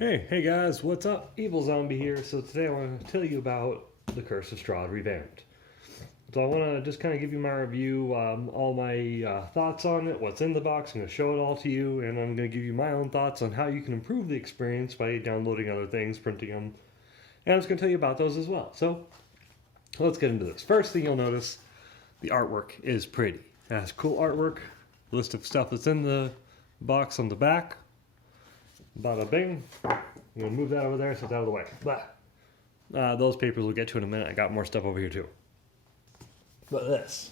Hey guys, what's up? Evilzombie here. So today I want to tell you about The Curse of Strahd Revamped. So I want to just kind of give you my review, all my thoughts on it, what's in the box. I'm going to show it all to you, and I'm going to give you my own thoughts on how you can improve the experience by downloading other things, printing them, and I'm just going to tell you about those as well. So let's get into this. First thing you'll notice, the artwork is pretty. It has cool artwork, list of stuff that's in the box on the back. Bada bing. I'm going to move that over there so it's out of the way. Those papers we'll get to in a minute. I got more stuff over here too. But this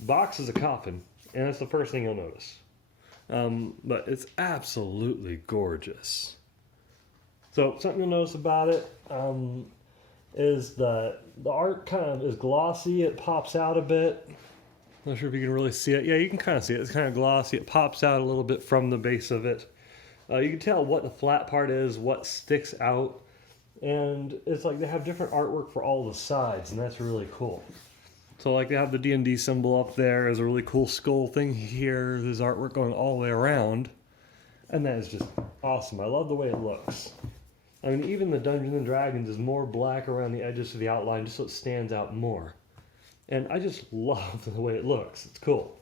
box is a coffin, and that's the first thing you'll notice. But it's absolutely gorgeous. So something you'll notice about it is that the art kind of is glossy. It pops out a bit. Not sure if you can really see it. Yeah, you can kind of see it. It's kind of glossy. It pops out a little bit from the base of it. You can tell what the flat part is, what sticks out, and it's like they have different artwork for all the sides, and that's really cool. So like they have the D&D symbol up there. There's a really cool skull thing here. There's artwork going all the way around, and that is just awesome. I love the way it looks. I mean, even the Dungeons and Dragons is more black around the edges of the outline just so it stands out more. And I just love the way it looks. It's cool.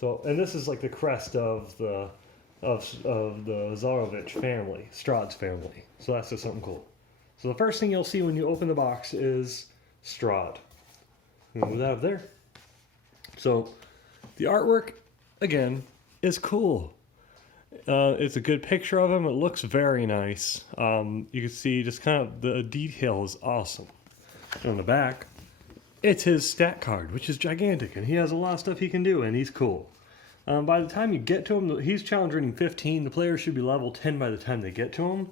So, and this is like the crest of the Zarovich family, Strahd's family. So that's just something cool. So the first thing you'll see when you open the box is Strahd. Move that up there. So the artwork, again, is cool. It's a good picture of him. It looks very nice. You can see just kind of the detail is awesome. And on the back, it's his stat card, which is gigantic, and he has a lot of stuff he can do, and he's cool. By the time you get to him, he's challenge rating 15. The player should be level 10 by the time they get to him,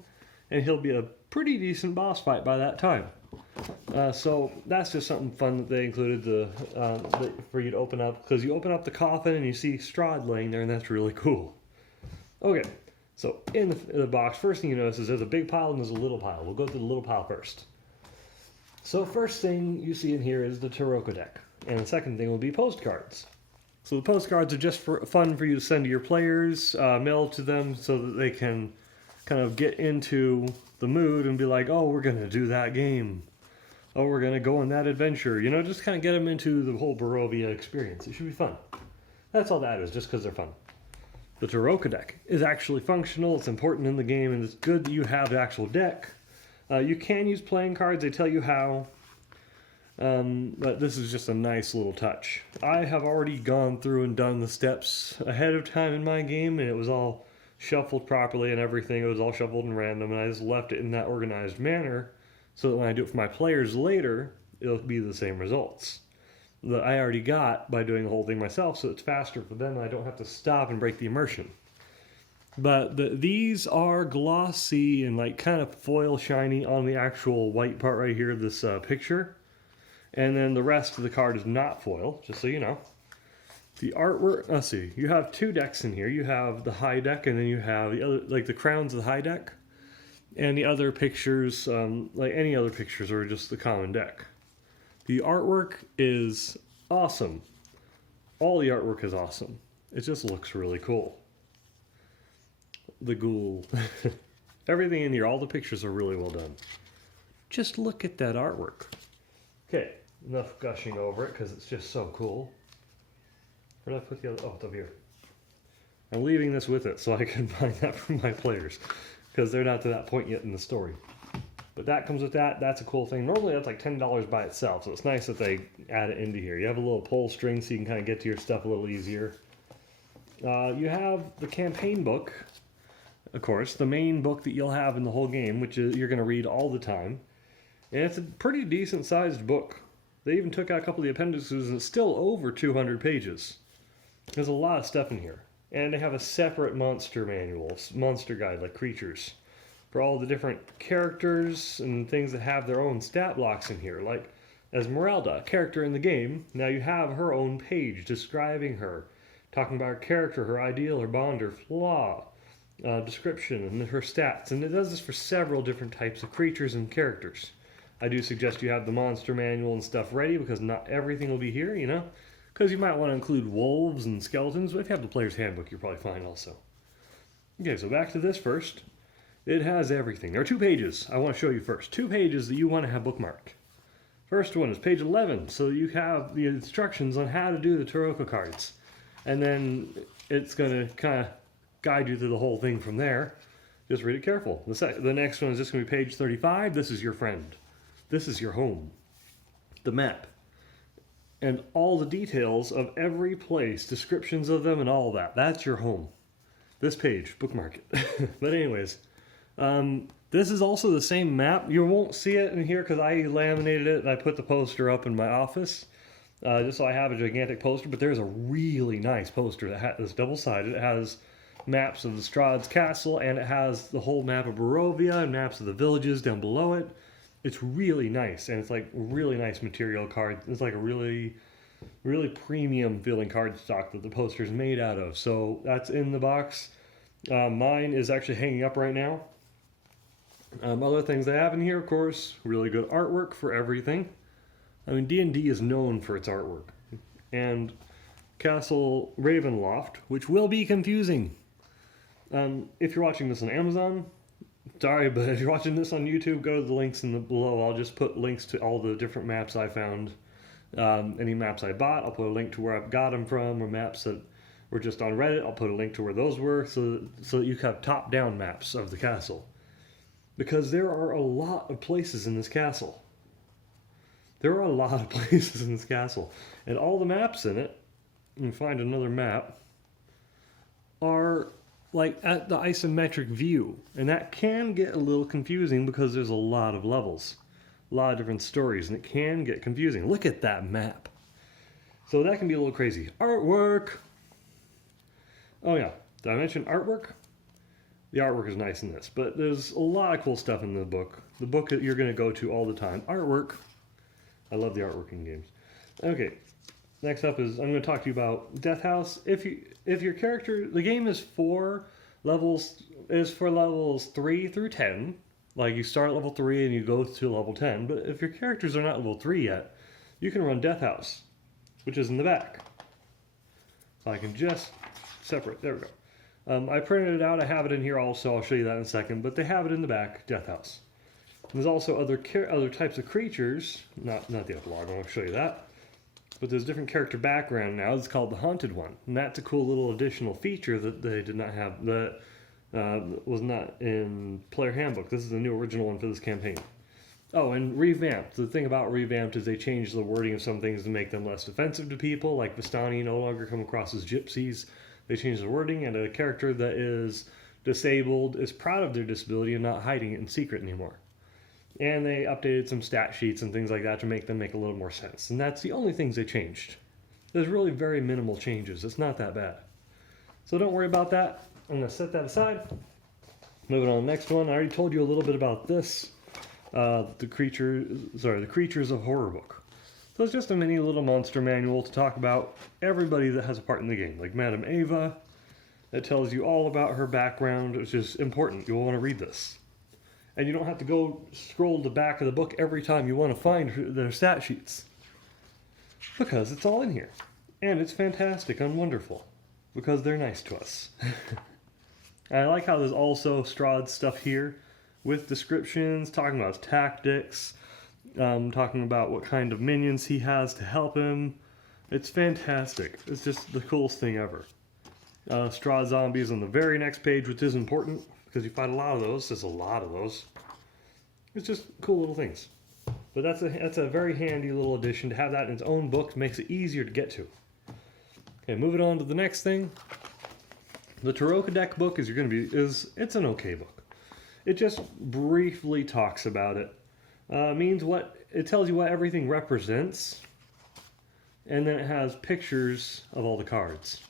and he'll be a pretty decent boss fight by that time. So that's just something fun that they included for you to open up, because you open up the coffin and you see Strahd laying there, and that's really cool. Okay, so in the box, first thing you notice is there's a big pile and there's a little pile. We'll go through the little pile first. So first thing you see in here is the Taroko deck, and the second thing will be postcards. So the postcards are just for fun for you to send to your players, mail to them so that they can kind of get into the mood and be like, oh, we're going to do that game. Oh, we're going to go on that adventure. You know, just kind of get them into the whole Barovia experience. It should be fun. That's all that is, just because they're fun. The Taroko deck is actually functional. It's important in the game, and it's good that you have the actual deck. You can use playing cards. They tell you how. But this is just a nice little touch. I have already gone through and done the steps ahead of time in my game, and it was all shuffled properly and everything. It was all shuffled and random, and I just left it in that organized manner so that when I do it for my players later, it'll be the same results that I already got by doing the whole thing myself, so it's faster for them and I don't have to stop and break the immersion. But these are glossy and like kind of foil shiny on the actual white part right here of this picture. And then the rest of the card is not foil, just so you know. The artwork, let's see, you have two decks in here. You have the high deck, and then you have the other, like the crowns of the high deck. And the other pictures, like any other pictures, are just the common deck. The artwork is awesome. All the artwork is awesome. It just looks really cool. The ghoul. Everything in here, all the pictures are really well done. Just look at that artwork. Okay, enough gushing over it because it's just so cool. Where did I put the other? Oh, it's up here. I'm leaving this with it so I can find that for my players because they're not to that point yet in the story. But that comes with that. That's a cool thing. Normally that's like $10 by itself, so it's nice that they add it into here. You have a little pull string so you can kind of get to your stuff a little easier. You have the campaign book, of course, the main book that you'll have in the whole game, which is you're going to read all the time. And it's a pretty decent sized book. They even took out a couple of the appendices and it's still over 200 pages. There's a lot of stuff in here. And they have a separate monster manual, monster guide like creatures, for all the different characters and things that have their own stat blocks in here. Like Esmeralda, a character in the game, now you have her own page describing her, talking about her character, her ideal, her bond, her flaw, description, and her stats. And it does this for several different types of creatures and characters. I do suggest you have the monster manual and stuff ready because not everything will be here, you know? Because you might want to include wolves and skeletons, but if you have the player's handbook, you're probably fine also. Okay, so back to this first. It has everything. There are 2 pages I want to show you first. 2 pages that you want to have bookmarked. First one is page 11, so you have the instructions on how to do the Taroko cards. And then it's going to kind of guide you through the whole thing from there. Just read it careful. The next one is just going to be page 35. This is your friend. This is your home. The map. And all the details of every place, descriptions of them and all that. That's your home. This page, bookmark it. But anyways, this is also the same map. You won't see it in here because I laminated it and I put the poster up in my office. Just so I have a gigantic poster. But there's a really nice poster that is double-sided. It has maps of the Strahd's castle and it has the whole map of Barovia and maps of the villages down below it. It's really nice, and it's like really nice material card. It's like a really, really premium feeling card stock that the poster is made out of. So that's in the box. Mine is actually hanging up right now. Other things I have in here, of course, really good artwork for everything. I mean, D&D is known for its artwork. And Castle Ravenloft, which will be confusing. If you're watching this on Amazon, sorry, but if you're watching this on YouTube, go to the links below. I'll just put links to all the different maps I found. Any maps I bought, I'll put a link to where I've got them from, or maps that were just on Reddit, I'll put a link to where those were, so that you have top-down maps of the castle. Because there are a lot of places in this castle. There are a lot of places in this castle. And all the maps in it, and find another map, are like at the isometric view, and that can get a little confusing because there's a lot of levels, a lot of different stories, and it can get confusing. Look at that map. So that can be a little crazy. Artwork. Oh yeah, did I mention artwork? The artwork is nice in this, but there's a lot of cool stuff in the book. The book that you're going to go to all the time. Artwork. I love the artwork in games. Okay. Next up is I'm going to talk to you about Death House. If your character, the game is for levels 3 through 10. Like you start at level 3 and you go to level 10. But if your characters are not level 3 yet, you can run Death House, which is in the back. So I can just separate. There we go. I printed it out. I have it in here also. I'll show you that in a second. But they have it in the back, Death House. There's also other types of creatures. Not the epilogue. I won't show you that. But there's different character background now. It's called the Haunted One. And that's a cool little additional feature that they did not have, that was not in Player Handbook. This is the new original one for this campaign. Oh, and Revamped. The thing about Revamped is they changed the wording of some things to make them less offensive to people, like Vistani no longer come across as gypsies. They changed the wording, and a character that is disabled is proud of their disability and not hiding it in secret anymore. And they updated some stat sheets and things like that to make them make a little more sense. And that's the only things they changed. There's really very minimal changes. It's not that bad. So don't worry about that. I'm going to set that aside. Moving on to the next one. I already told you a little bit about this. The Creatures of Horror book. So it's just a mini little monster manual to talk about everybody that has a part in the game. Like Madame Ava. That tells you all about her background, which is important. You'll want to read this. And you don't have to go scroll to the back of the book every time you want to find their stat sheets. Because it's all in here. And it's fantastic and wonderful. Because they're nice to us. And I like how there's also Strahd stuff here. With descriptions, talking about his tactics. Talking about what kind of minions he has to help him. It's fantastic. It's just the coolest thing ever. Strahd zombies on the very next page, which is important. Because you find a lot of those. There's a lot of those. It's just cool little things. But that's a very handy little addition. To have that in its own book makes it easier to get to. Okay, moving on to the next thing. The Taroko deck book it's an okay book. It just briefly talks about it. It tells you what everything represents. And then it has pictures of all the cards.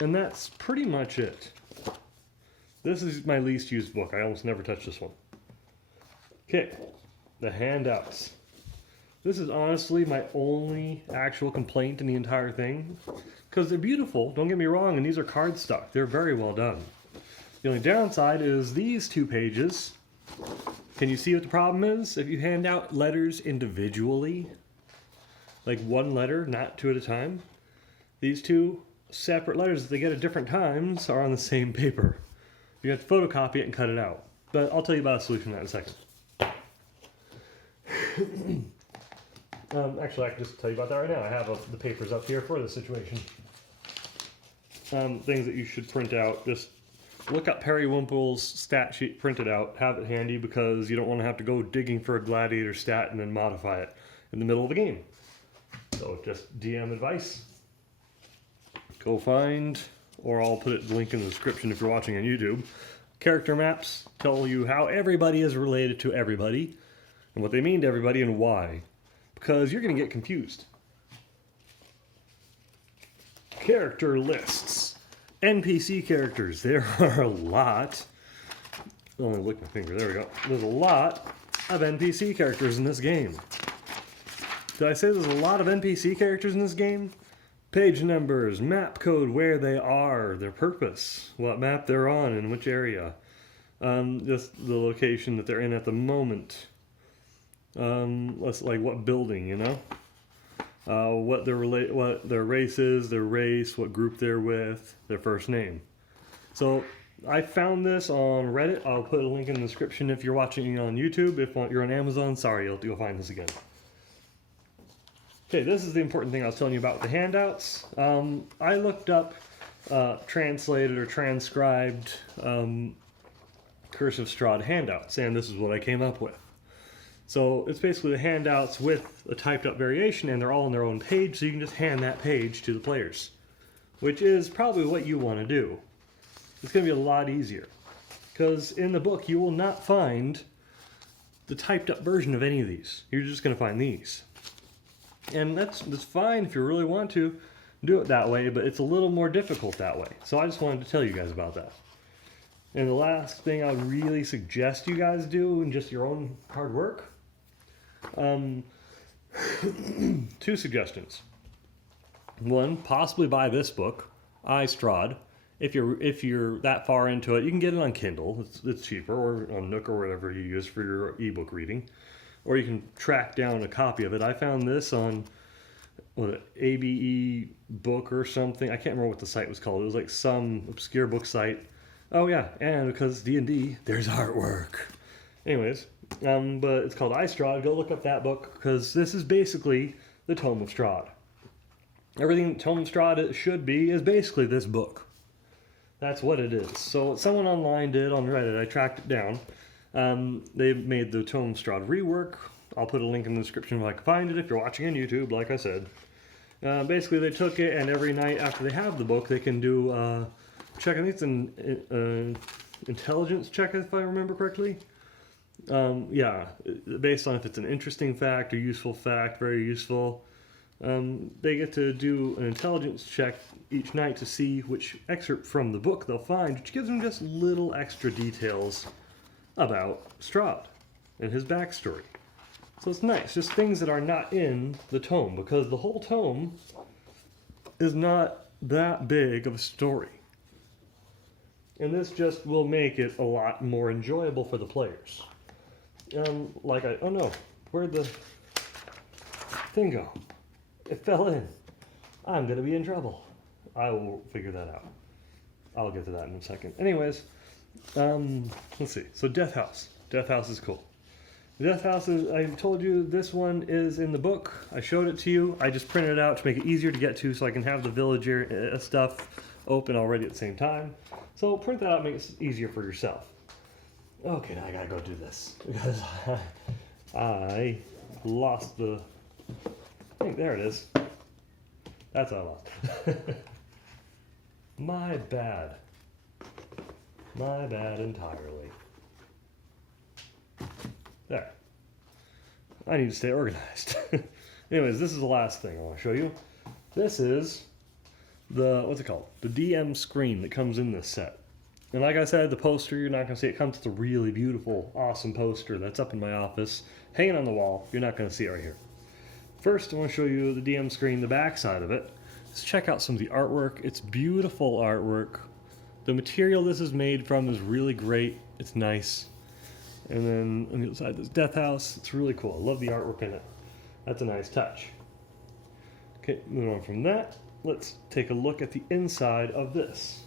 And that's pretty much it. This is my least used book. I almost never touch this one. Okay, the Handouts. This is honestly my only actual complaint in the entire thing. Because they're beautiful, don't get me wrong, and these are cardstock. They're very well done. The only downside is these 2 pages. Can you see what the problem is? If you hand out letters individually, like one letter, not 2 at a time, these 2 separate letters that they get at different times are on the same paper. You have to photocopy it and cut it out. But I'll tell you about a solution in a second. Actually, I can just tell you about that right now. I have the papers up here for the situation. Things that you should print out. Just look up Periwinkle's stat sheet, print it out, have it handy because you don't want to have to go digging for a gladiator stat and then modify it in the middle of the game. So just DM advice. Go find, or I'll put the link in the description if you're watching on YouTube. Character maps tell you how everybody is related to everybody and what they mean to everybody and why. Because you're going to get confused. Character lists. NPC characters. There are a lot. I'll only lick my finger. There we go. There's a lot of NPC characters in this game. Did I say there's a lot of NPC characters in this game? Page numbers, map code, where they are, their purpose, what map they're on, in which area. Just the location that they're in at the moment. Like what building, you know? What their race is, their race, what group they're with, their first name. So I found this on Reddit. I'll put a link in the description if you're watching on YouTube. If you're on Amazon, sorry, you'll find this again. Okay, this is the important thing I was telling you about the handouts. I looked up translated or transcribed Curse of Strahd handouts, and this is what I came up with. So it's basically the handouts with a typed up variation, and they're all on their own page, so you can just hand that page to the players, which is probably what you want to do. It's going to be a lot easier, because in the book you will not find the typed up version of any of these. You're just going to find these. And that's fine if you really want to do it that way, but it's a little more difficult that way. So I just wanted to tell you guys about that. And the last thing I would really suggest you guys do in just your own hard work, 2 suggestions. One, possibly buy this book, Strahd. If you're that far into it, you can get it on Kindle. It's cheaper, or on Nook or whatever you use for your ebook reading. Or you can track down a copy of it. I found this on ABE book or something. I can't remember what the site was called. It was like some obscure book site. Oh yeah, and because D&D, there's artwork. Anyways, but it's called Strahd. Go look up that book, because this is basically the Tome of Strahd. Everything Tome of Strahd should be is basically this book. That's what it is. So someone online did on Reddit. I tracked it down. They made the Tome of Strahd rework. I'll put a link in the description if I can find it if you're watching on YouTube, like I said. Basically, they took it, and every night after they have the book, they can do check. I think it's an intelligence check, if I remember correctly. Yeah, based on if it's an interesting fact, a useful fact, very useful. They get to do an intelligence check each night to see which excerpt from the book they'll find, which gives them just little extra details about Strahd and his backstory. So it's nice, just things that are not in the tome, because the whole tome is not that big of a story. And this just will make it a lot more enjoyable for the players. Oh no, where'd the thing go? It fell in. I'm gonna be in trouble. I will figure that out. I'll get to that in a second. Anyways, let's see. So Death House. Death House is cool. Death House is, I told you this one is in the book. I showed it to you. I just printed it out to make it easier to get to, so I can have the villager stuff open already at the same time. So print that out, make it easier for yourself. Okay, now I gotta go do this, because I lost the thing. There it is. That's what I lost. My bad. My bad entirely. There. I need to stay organized. Anyways, this is the last thing I want to show you. This is the, what's it called? The DM screen that comes in this set. And like I said, the poster, you're not going to see it. It comes with a really beautiful, awesome poster that's up in my office, hanging on the wall. You're not going to see it right here. First, I want to show you the DM screen, the back side of it. Let's check out some of the artwork. It's beautiful artwork. The material this is made from is really great. It's nice. And then on the other side, this Death House. It's really cool. I love the artwork in it. That's a nice touch. Okay, moving on from that, let's take a look at the inside of this.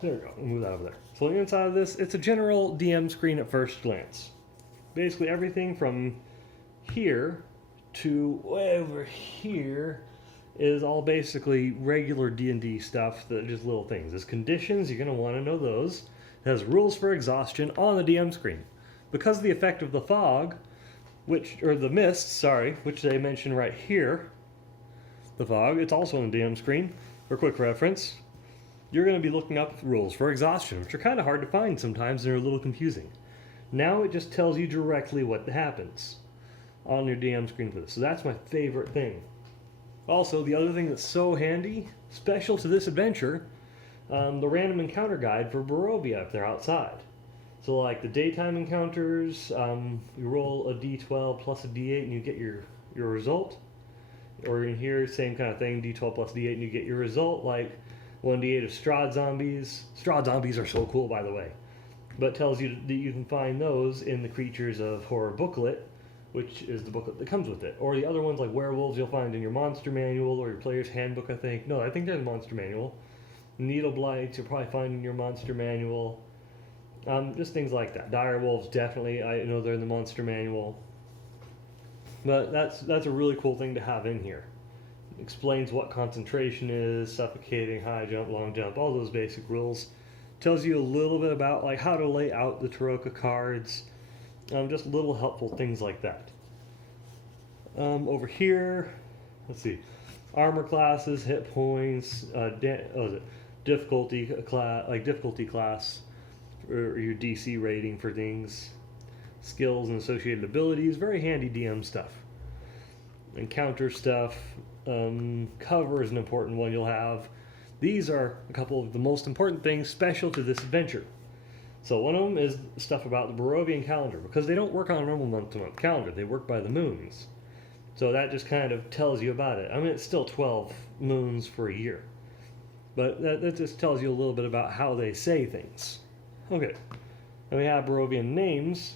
There we go. We'll move that over there. So on the inside of this, it's a general DM screen at first glance. Basically everything from here to way over here is all basically regular D&D stuff that are just little things. There's conditions, you're going to want to know those. It has rules for exhaustion on the DM screen. Because of the effect of the fog, the mist, which they mention right here, the fog, it's also on the DM screen. For quick reference, you're going to be looking up rules for exhaustion, which are kind of hard to find sometimes and they're a little confusing. Now it just tells you directly what happens on your DM screen for this. So that's my favorite thing. Also, the other thing that's so handy, special to this adventure, the random encounter guide for Barovia if they're outside. So like the daytime encounters, you roll a d12 plus a d8 and you get your result. Or in here, same kind of thing, d12 plus d8 and you get your result, like 1d8 of Strahd zombies. Strahd zombies are so cool, by the way. But it tells you that you can find those in the Creatures of Horror booklet, which is the booklet that comes with it. Or the other ones like werewolves you'll find in your monster manual or your player's handbook, I think. No, I think they're in the monster manual. Needle blights you'll probably find in your monster manual. Just things like that. Dire wolves, definitely. I know they're in the monster manual. But that's a really cool thing to have in here. It explains what concentration is, suffocating, high jump, long jump, all those basic rules. Tells you a little bit about like how to lay out the Taroka cards. Just little helpful things like that. Over here, let's see, armor classes, hit points, difficulty class, or your DC rating for things, skills and associated abilities. Very handy DM stuff. Encounter stuff. Cover is an important one you'll have. These are a couple of the most important things special to this adventure. So one of them is stuff about the Barovian calendar, because they don't work on a normal month-to-month calendar. They work by the moons. So that just kind of tells you about it. I mean, it's still 12 moons for a year. But that just tells you a little bit about how they say things. Okay. And we have Barovian names,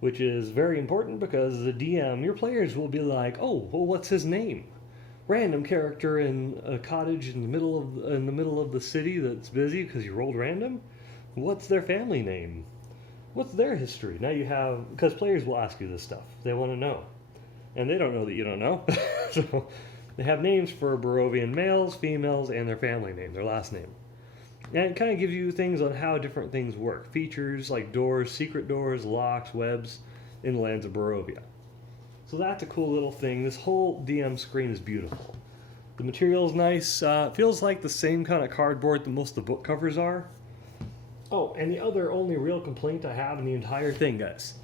which is very important because the DM, your players will be like, oh, well, what's his name? Random character in a cottage in the middle of the city that's busy because you rolled random. What's their family name? What's their history? Now you have, because players will ask you this stuff. They want to know. And they don't know that you don't know. So they have names for Barovian males, females, and their family name, their last name. And it kind of gives you things on how different things work. Features like doors, secret doors, locks, webs in the lands of Barovia. So that's a cool little thing. This whole DM screen is beautiful. The material is nice. It feels like the same kind of cardboard that most of the book covers are. Oh, and the other only real complaint I have in the entire thing, guys.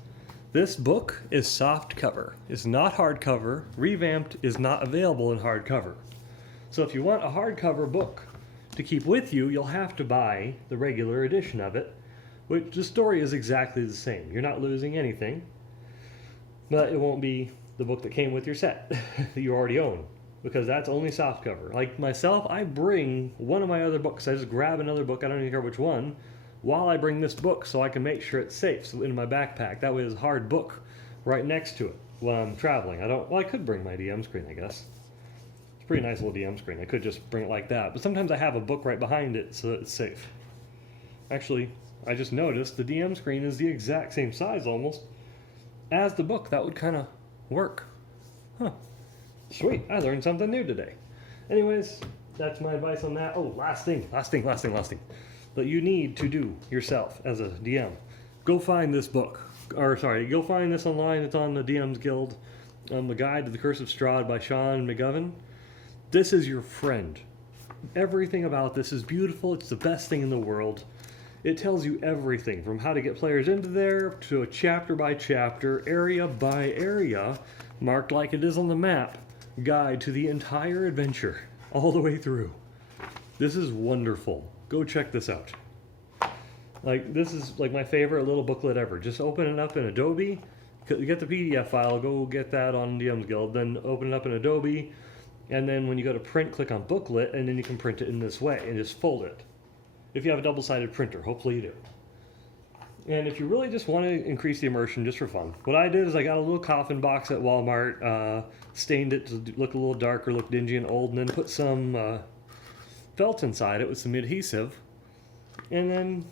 This book is soft cover. It's not hardcover. Revamped is not available in hardcover. So if you want a hardcover book to keep with you, you'll have to buy the regular edition of it, which the story is exactly the same. You're not losing anything, but it won't be the book that came with your set that you already own, because that's only soft cover. Like myself, I bring one of my other books. I just grab another book, I don't even care which one, while I bring this book so I can make sure it's safe. So in my backpack, that way there's a hard book right next to it while I'm traveling. I could bring my DM screen, I guess. It's a pretty nice little DM screen. I could just bring it like that, but sometimes I have a book right behind it so that it's safe. Actually, I just noticed the DM screen is the exact same size almost as the book. That would kind of work. Huh. Sweet, I learned something new today. Anyways, that's my advice on that. Oh, last thing. That you need to do yourself as a DM. Go find this book. Go find this online. It's on the DM's Guild. The Guide to the Curse of Strahd by Sean McGovern. This is your friend. Everything about this is beautiful. It's the best thing in the world. It tells you everything from how to get players into there to a chapter by chapter, area by area, marked like it is on the map, guide to the entire adventure, all the way through. This is wonderful. Go check this out. Like, this is like my favorite little booklet ever. Just open it up in Adobe, get the PDF file, go get that on DM's Guild, then open it up in Adobe, and then when you go to print, click on booklet, and then you can print it in this way and just fold it. If you have a double-sided printer, hopefully you do. And if you really just want to increase the immersion just for fun, what I did is I got a little coffin box at Walmart, stained it to look a little darker, look dingy and old, and then put some felt inside it with some adhesive, and then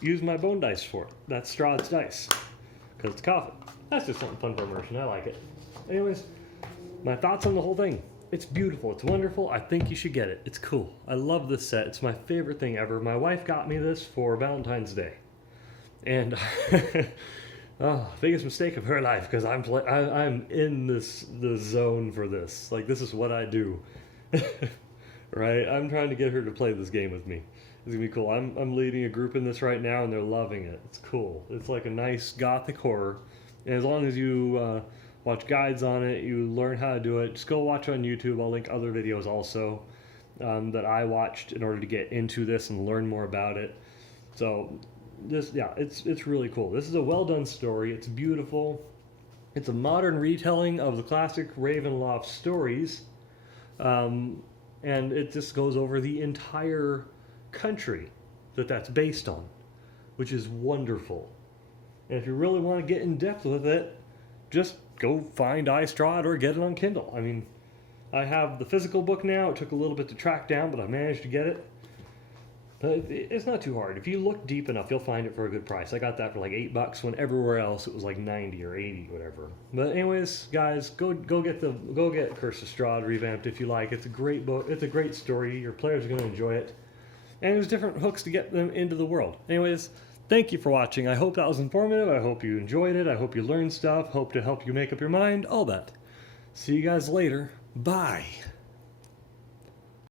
use my bone dice for it. That's Strahd's dice, because it's a coffin. That's just something fun for immersion. I like it. Anyways, my thoughts on the whole thing. It's beautiful. It's wonderful. I think you should get it. It's cool. I love this set. It's my favorite thing ever. My wife got me this for Valentine's Day. And oh, biggest mistake of her life, because I'm in the zone for this. Like, this is what I do. Right? I'm trying to get her to play this game with me. It's gonna be cool. I'm leading a group in this right now, and they're loving it. It's cool. It's like a nice gothic horror. And as long as you watch guides on it, you learn how to do it, just go watch on YouTube. I'll link other videos also that I watched in order to get into this and learn more about it. So this, yeah, it's really cool. This is a well done story. It's beautiful. It's a modern retelling of the classic Ravenloft stories, and it just goes over the entire country that's based on, which is wonderful. And if you really want to get in depth with it, just go find Strahd or get it on Kindle. I mean, I have the physical book now. It took a little bit to track down, but I managed to get it. But it's not too hard. If you look deep enough, you'll find it for a good price. I got that for like $8 when everywhere else it was like 90 or 80, whatever. But anyways, guys, go get Curse of Strahd Revamped if you like. It's a great book. It's a great story. Your players are going to enjoy it. And there's different hooks to get them into the world. Anyways, thank you for watching. I hope that was informative. I hope you enjoyed it. I hope you learned stuff. Hope to help you make up your mind. All that. See you guys later. Bye.